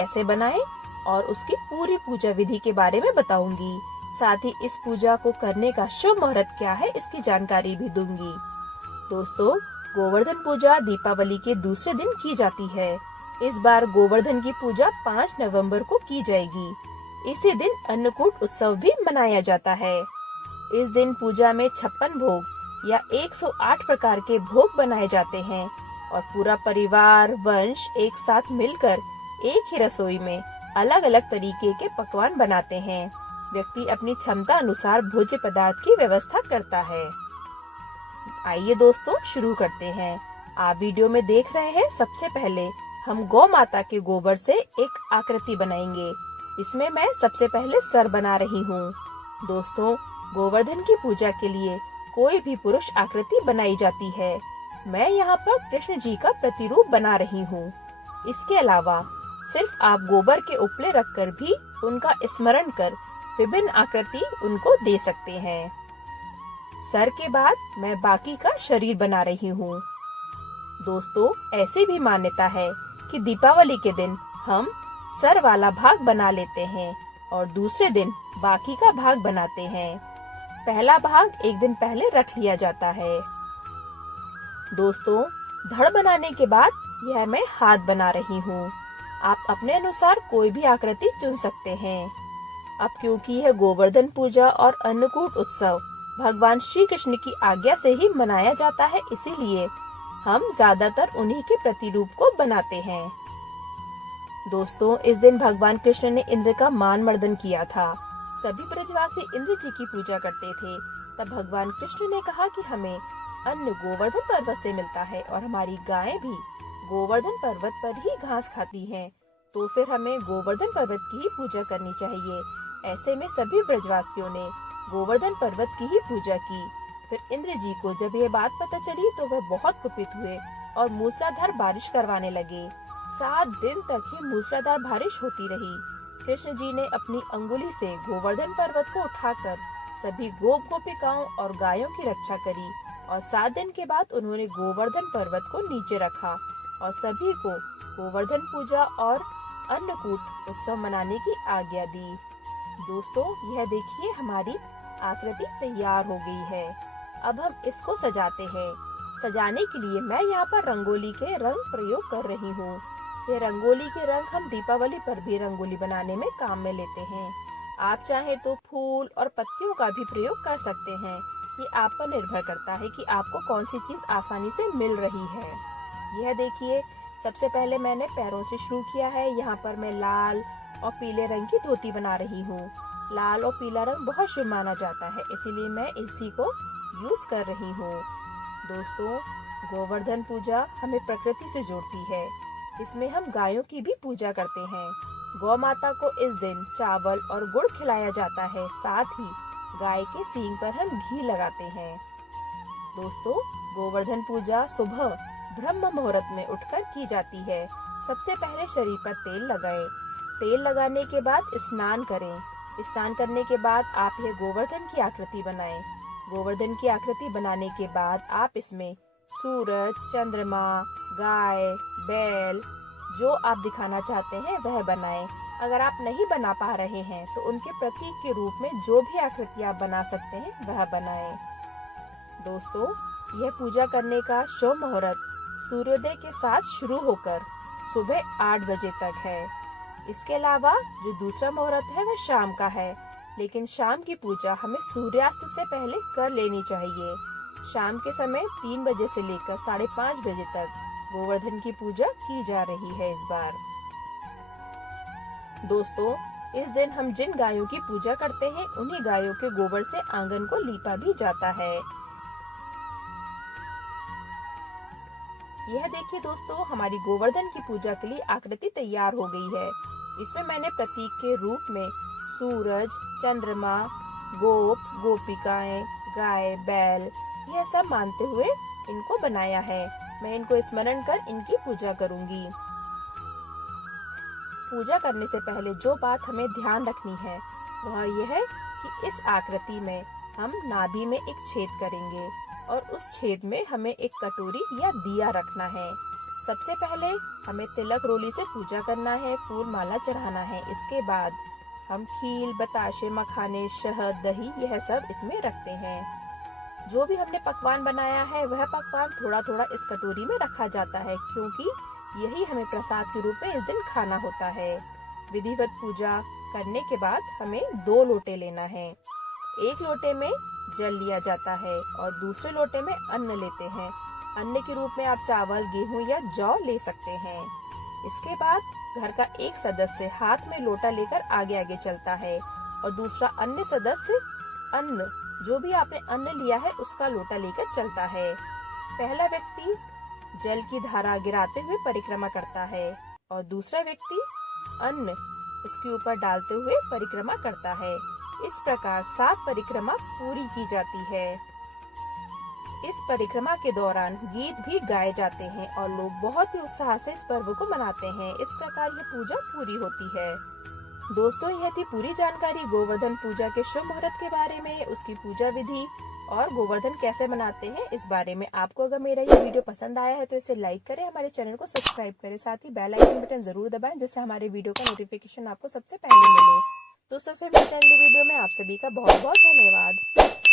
कैसे बनाएं और उसकी पूरी पूजा विधि के बारे में बताऊंगी। साथ ही इस पूजा को करने का शुभ मुहूर्त क्या है इसकी जानकारी भी दूंगी। दोस्तों, गोवर्धन पूजा दीपावली के दूसरे दिन की जाती है। इस बार गोवर्धन की पूजा 5 नवंबर को की जाएगी। इसी दिन अन्नकूट उत्सव भी मनाया जाता है। इस दिन पूजा में 56 भोग या 108 प्रकार के भोग बनाए जाते हैं और पूरा परिवार वंश एक साथ मिलकर एक ही रसोई में अलग अलग तरीके के पकवान बनाते हैं। व्यक्ति अपनी क्षमता अनुसार भोज्य पदार्थ की व्यवस्था करता है। आइए दोस्तों, शुरू करते हैं। आप वीडियो में देख रहे हैं, सबसे पहले हम गौ माता के गोबर से एक आकृति बनाएंगे। इसमें मैं सबसे पहले सर बना रही हूँ। दोस्तों, गोवर्धन की पूजा के लिए कोई भी पुरुष आकृति बनाई जाती है। मैं यहाँ पर कृष्ण जी का प्रतिरूप बना रही हूँ। इसके अलावा सिर्फ आप गोबर के उपले रखकर भी उनका स्मरण कर विभिन्न आकृति उनको दे सकते हैं। सर के बाद मैं बाकी का शरीर बना रही हूँ। दोस्तों, ऐसी भी मान्यता है कि दीपावली के दिन हम सर वाला भाग बना लेते हैं और दूसरे दिन बाकी का भाग बनाते हैं। पहला भाग एक दिन पहले रख लिया जाता है। दोस्तों, धड़ बनाने के बाद यह मैं हाथ बना रही हूँ। आप अपने अनुसार कोई भी आकृति चुन सकते हैं। अब क्योंकि यह गोवर्धन पूजा और अन्नकूट उत्सव भगवान श्री कृष्ण की आज्ञा से ही मनाया जाता है, इसीलिए हम ज्यादातर उन्हीं के प्रतिरूप को बनाते हैं। दोस्तों, इस दिन भगवान कृष्ण ने इंद्र का मान मर्दन किया था। सभी ब्रजवासी इंद्र जी की पूजा करते थे। तब भगवान कृष्ण ने कहा कि हमें अन्न गोवर्धन पर्वत से मिलता है और हमारी गायें भी गोवर्धन पर्वत पर ही घास खाती हैं, तो फिर हमें गोवर्धन पर्वत की ही पूजा करनी चाहिए। ऐसे में सभी ब्रजवासियों ने गोवर्धन पर्वत की ही पूजा की। फिर इंद्र जी को जब ये बात पता चली तो वह बहुत कुपित हुए और मूसलाधार बारिश करवाने लगे। 7 दिन तक ही मूसलाधार बारिश होती रही। कृष्ण जी ने अपनी अंगुली से गोवर्धन पर्वत को उठाकर सभी गोप गोपिकाओं और गायों की रक्षा करी और 7 दिन के बाद उन्होंने गोवर्धन पर्वत को नीचे रखा और सभी को गोवर्धन पूजा और अन्नकूट उत्सव मनाने की आज्ञा दी। दोस्तों, यह देखिए, हमारी आकृति तैयार हो गई है। अब हम इसको सजाते हैं। सजाने के लिए मैं यहाँ पर रंगोली के रंग प्रयोग कर रही हूँ। ये रंगोली के रंग हम दीपावली पर भी रंगोली बनाने में काम में लेते हैं। आप चाहे तो फूल और पत्तियों का भी प्रयोग कर सकते हैं। ये आप पर निर्भर करता है कि आपको कौन सी चीज आसानी से मिल रही है। यह देखिए, सबसे पहले मैंने पैरों से शुरू किया है। यहाँ पर मैं लाल और पीले रंग की धोती बना रही हूँ। लाल और पीला रंग बहुत शुभ माना जाता है, इसीलिए मैं इसी को यूज कर रही हूँ। दोस्तों, गोवर्धन पूजा हमें प्रकृति से जोड़ती है। इसमें हम गायों की भी पूजा करते हैं। गौ माता को इस दिन चावल और गुड़ खिलाया जाता है। साथ ही गाय के सींग पर हम घी लगाते हैं। दोस्तों, गोवर्धन पूजा सुबह ब्रह्म मुहूर्त में उठकर की जाती है। सबसे पहले शरीर पर तेल लगाएं। तेल लगाने के बाद स्नान करें। स्नान करने के बाद आप यह गोवर्धन की आकृति बनाएं। गोवर्धन की आकृति बनाने के बाद आप इसमें सूरज, चंद्रमा, गाय, बैल जो आप दिखाना चाहते हैं वह बनाएं। अगर आप नहीं बना पा रहे हैं तो उनके प्रतीक के रूप में जो भी आकृति आप बना सकते हैं वह बनाएं। दोस्तों, यह पूजा करने का शुभ मुहूर्त सूर्योदय के साथ शुरू होकर सुबह 8 बजे तक है। इसके अलावा जो दूसरा मुहूर्त है वह शाम का है, लेकिन शाम की पूजा हमें सूर्यास्त से पहले कर लेनी चाहिए। शाम के समय 3 बजे से लेकर 5:30 बजे तक गोवर्धन की पूजा की जा रही है इस बार। दोस्तों, इस दिन हम जिन गायों की पूजा करते हैं उन्हीं गायों के गोबर से आंगन को लीपा भी जाता है। यह देखिए दोस्तों, हमारी गोवर्धन की पूजा के लिए आकृति तैयार हो गई है। इसमें मैंने प्रतीक के रूप में सूरज, चंद्रमा, गोप, गोपिकाएं, गाय, बैल यह सब मानते हुए इनको बनाया है। मैं इनको स्मरण कर इनकी पूजा करूंगी। पूजा करने से पहले जो बात हमें ध्यान रखनी है वह यह है कि इस आकृति में हम नाभि में एक छेद करेंगे और उस छेद में हमें एक कटोरी या दिया रखना है। सबसे पहले हमें तिलक रोली से पूजा करना है, फूल माला चढ़ाना है। इसके बाद हम खील, बताशे, मखाने, शहद, दही यह सब इसमें रखते हैं। जो भी हमने पकवान बनाया है वह पकवान थोड़ा थोड़ा इस कटोरी में रखा जाता है, क्योंकि यही हमें प्रसाद के रूप में इस दिन खाना होता है। विधिवत पूजा करने के बाद हमें 2 लोटे लेना है। एक लोटे में जल लिया जाता है और दूसरे लोटे में अन्न लेते हैं। अन्न के रूप में आप चावल, गेहूं या जौ ले सकते हैं। इसके बाद घर का एक सदस्य हाथ में लोटा लेकर आगे आगे चलता है और दूसरा अन्य सदस्य अन्न, जो भी आपने अन्न लिया है उसका लोटा लेकर चलता है। पहला व्यक्ति जल की धारा गिराते हुए परिक्रमा करता है और दूसरा व्यक्ति अन्न उसके ऊपर डालते हुए परिक्रमा करता है। इस प्रकार 7 परिक्रमा पूरी की जाती है। इस परिक्रमा के दौरान गीत भी गाए जाते हैं और लोग बहुत ही उत्साह से इस पर्व को मनाते हैं। इस प्रकार यह पूजा पूरी होती है। दोस्तों, यह थी पूरी जानकारी गोवर्धन पूजा के शुभ मुहूर्त के बारे में, उसकी पूजा विधि और गोवर्धन कैसे मनाते हैं इस बारे में। आपको अगर मेरा ये वीडियो पसंद आया है तो इसे लाइक करें, हमारे चैनल को सब्सक्राइब करें, साथ ही बेल आइकन बटन जरूर दबाएं, जिससे हमारे वीडियो का नोटिफिकेशन आपको सबसे पहले मिले। दोस्तों, फिर मिलते हैं अगली वीडियो में। आप सभी का बहुत बहुत धन्यवाद।